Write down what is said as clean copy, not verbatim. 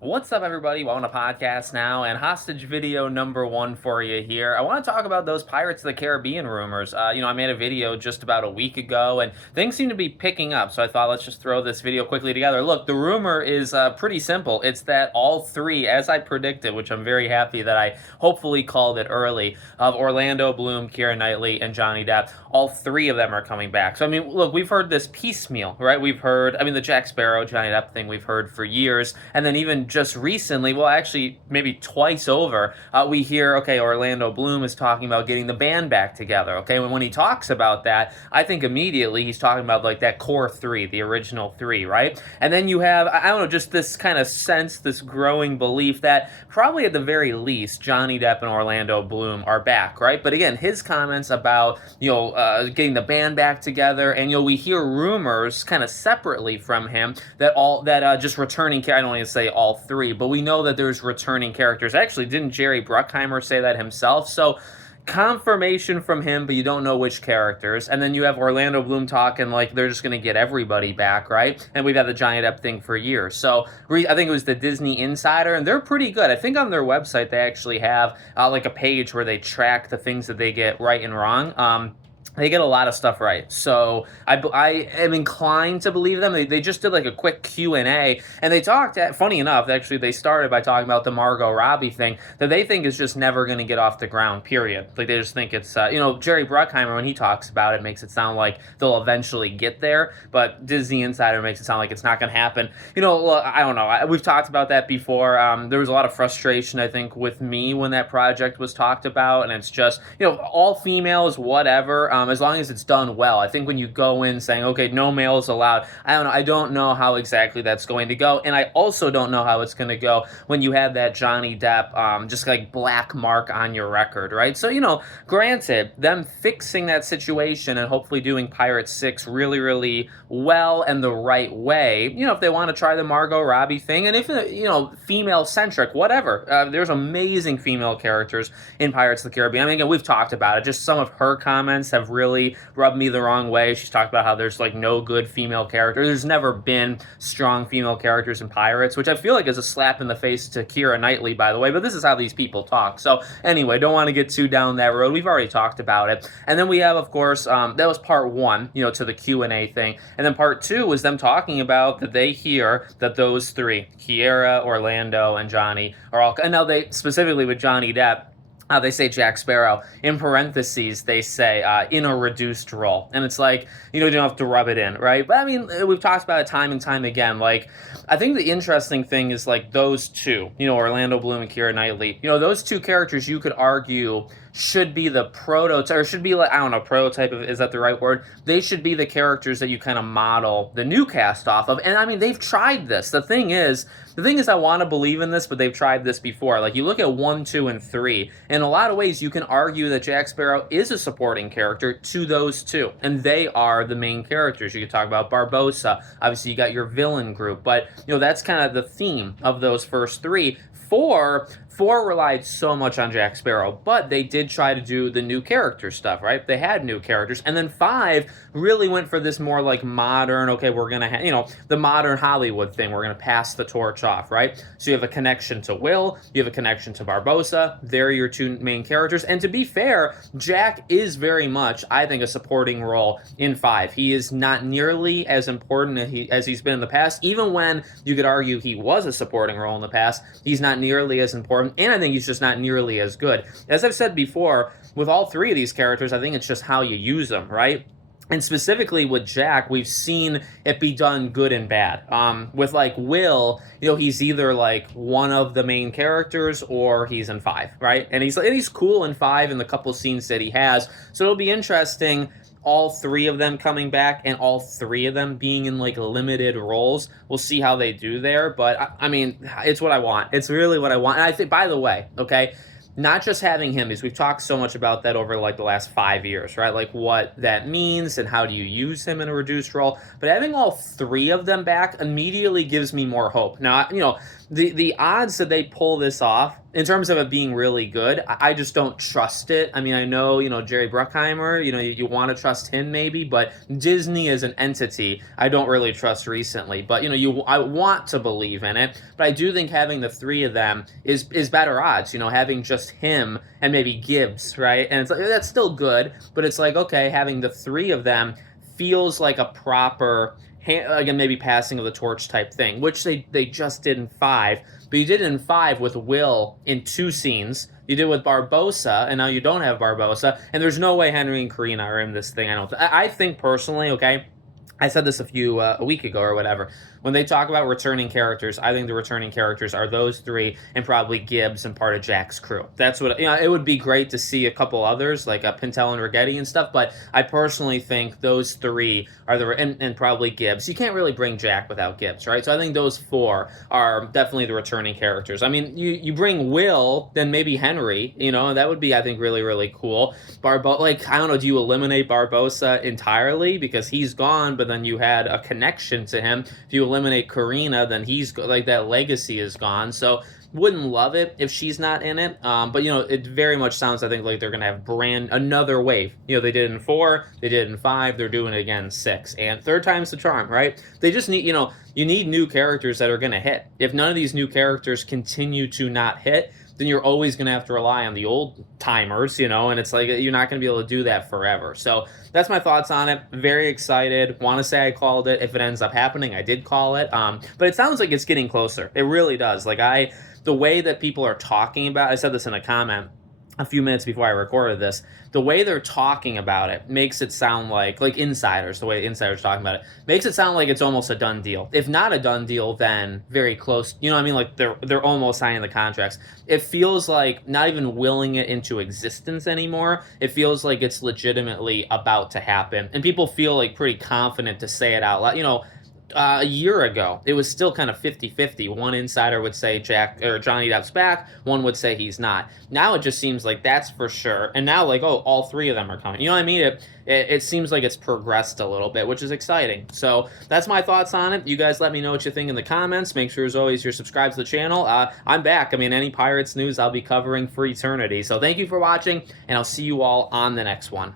What's up, everybody? Welcome to podcast now, and hostage video number one for you here. I want to talk about those Pirates of the Caribbean rumors. I made a video just about a week ago, and things seem to be picking up, so I thought let's just throw this video quickly together. Look, the rumor is pretty simple. It's that all three, as I predicted, which I'm very happy that I hopefully called it early, of Orlando Bloom, Keira Knightley, and Johnny Depp, all three of them are coming back. So, look, we've heard this piecemeal, right? We've heard, the Jack Sparrow, Johnny Depp thing we've heard for years, and then even just recently, well, actually, maybe twice over, we hear, okay, Orlando Bloom is talking about getting the band back together, okay? When he talks about that, I think immediately he's talking about, like, that core three, the original three, right? And then you have, I don't know, just this kind of sense, this growing belief that probably at the very least, Johnny Depp and Orlando Bloom are back, right? But again, his comments about, getting the band back together, and, we hear rumors kind of separately from him that just returning, I don't want to say all three, but we know that there's returning characters. Actually, didn't Jerry Bruckheimer say that himself? So confirmation from him, but you don't know which characters. And then you have Orlando Bloom talking like they're just going to get everybody back, right? And we've had the Johnny Depp thing for years. So I think it was the Disney Insider, and they're pretty good. I think on their website they actually have like a page where they track the things that they get right and wrong. They get a lot of stuff right, so I am inclined to believe them. They just did like a quick Q&A, and they talked, funny enough, actually they started by talking about the Margot Robbie thing that they think is just never going to get off the ground, period. Like they just think it's, Jerry Bruckheimer, when he talks about it, makes it sound like they'll eventually get there, but Disney Insider makes it sound like it's not going to happen. I don't know, we've talked about that before. There was a lot of frustration, I think, with me when that project was talked about, and it's just, all females, whatever, as long as it's done well. I think when you go in saying, okay, no males allowed, I don't know how exactly that's going to go, and I also don't know how it's going to go when you have that Johnny Depp just like black mark on your record, right? So, granted, them fixing that situation and hopefully doing Pirates 6 really, really well and the right way, if they want to try the Margot Robbie thing, and if, female-centric, whatever. There's amazing female characters in Pirates of the Caribbean. Again, we've talked about it. Just some of her comments have really rubbed me the wrong way. She's talked about how there's like no good female character. There's never been strong female characters in Pirates, which I feel like is a slap in the face to Keira Knightley, by the way, but this is how these people talk. So anyway, don't want to get too down that road. We've already talked about it. And then we have, of course, that was part one, to the Q&A thing. And then part two was them talking about that they hear that those three, Keira, Orlando, and Johnny, are all, and now they, specifically with Johnny Depp, they say Jack Sparrow. In parentheses, they say in a reduced role. And it's like, you don't have to rub it in, right? But we've talked about it time and time again. Like, I think the interesting thing is like those two, Orlando Bloom and Keira Knightley, those two characters you could argue should be the prototype, or should be like, I don't know, prototype, is that the right word? They should be the characters that you kind of model the new cast off of. And they've tried this. The thing is I want to believe in this, but they've tried this before. Like, you look at 1, 2, and 3, in a lot of ways you can argue that Jack Sparrow is a supporting character to those two, and they are the main characters. You could talk about Barbossa. Obviously, you got your villain group, but, that's kind of the theme of those first three. Four relied so much on Jack Sparrow, but they did try to do the new character stuff, right? They had new characters. And then 5 really went for this more like modern, okay, we're going to have, the modern Hollywood thing. We're going to pass the torch off, right? So you have a connection to Will, you have a connection to Barbossa. They're your two main characters. And to be fair, Jack is very much, I think, a supporting role in 5. He is not nearly as important as he's been in the past. Even when you could argue he was a supporting role in the past, he's not nearly as important. And I think he's just not nearly as good. As I've said before, with all three of these characters, I think it's just how you use them, right? And specifically with Jack, we've seen it be done good and bad. With like Will, he's either like one of the main characters or he's in 5, right? And he's cool in 5 in the couple scenes that he has. So it'll be interesting, all three of them coming back and all three of them being in like limited roles. We'll see how they do there, but it's what I want. It's really what I want. And I think, by the way, okay, not just having him, because we've talked so much about that over like the last 5 years, right? Like what that means and how do you use him in a reduced role. But having all three of them back immediately gives me more hope. Now, the odds that they pull this off in terms of it being really good, I just don't trust it. I mean, I know, Jerry Bruckheimer, you want to trust him maybe, but Disney as an entity, I don't really trust recently. But, I want to believe in it, but I do think having the three of them is better odds, having just him and maybe Gibbs, right? And it's like, that's still good, but it's like, okay, having the three of them feels like a proper, again, maybe passing of the torch type thing, which they just did in 5. But you did it in 5 with Will in 2 scenes. You did it with Barbossa, and now you don't have Barbossa. And there's no way Henry and Karina are in this thing. I think personally, okay, I said this a week ago or whatever. When they talk about returning characters, I think the returning characters are those three and probably Gibbs and part of Jack's crew. That's what, it would be great to see a couple others like Pintel and Rigetti and stuff, but I personally think those three are and probably Gibbs. You can't really bring Jack without Gibbs, right? So I think those 4 are definitely the returning characters. I mean, you bring Will, then maybe Henry, that would be, I think, really, really cool. I don't know, do you eliminate Barbossa entirely because he's gone, but then you had a connection to him? If you eliminate Karina, then he's like that legacy is gone. So wouldn't love it if she's not in it. But it very much sounds, I think, like they're gonna have another wave. They did it in 4, they did it in 5, they're doing it again in 6, and third time's the charm, right? They just need, you need new characters that are gonna hit. If none of these new characters continue to not hit, then you're always going to have to rely on the old timers, and it's like you're not going to be able to do that forever. So that's my thoughts on it. Very excited. Want to say I called it. If it ends up happening, I did call it. But it sounds like it's getting closer. It really does. The way that people are talking about, I said this in a comment a few minutes before I recorded this, the way they're talking about it makes it sound like insiders, the way insiders talking about it, makes it sound like it's almost a done deal. If not a done deal, then very close. You know what I mean? Like they're almost signing the contracts. It feels like not even willing it into existence anymore. It feels like it's legitimately about to happen. And people feel like pretty confident to say it out loud. A year ago, it was still kind of 50-50. One insider would say Johnny Depp's back. One would say he's not. Now it just seems like that's for sure. And now, all 3 of them are coming. You know what I mean? It seems like it's progressed a little bit, which is exciting. So that's my thoughts on it. You guys let me know what you think in the comments. Make sure, as always, you're subscribed to the channel. I'm back. I mean, any Pirates news I'll be covering for eternity. So thank you for watching, and I'll see you all on the next one.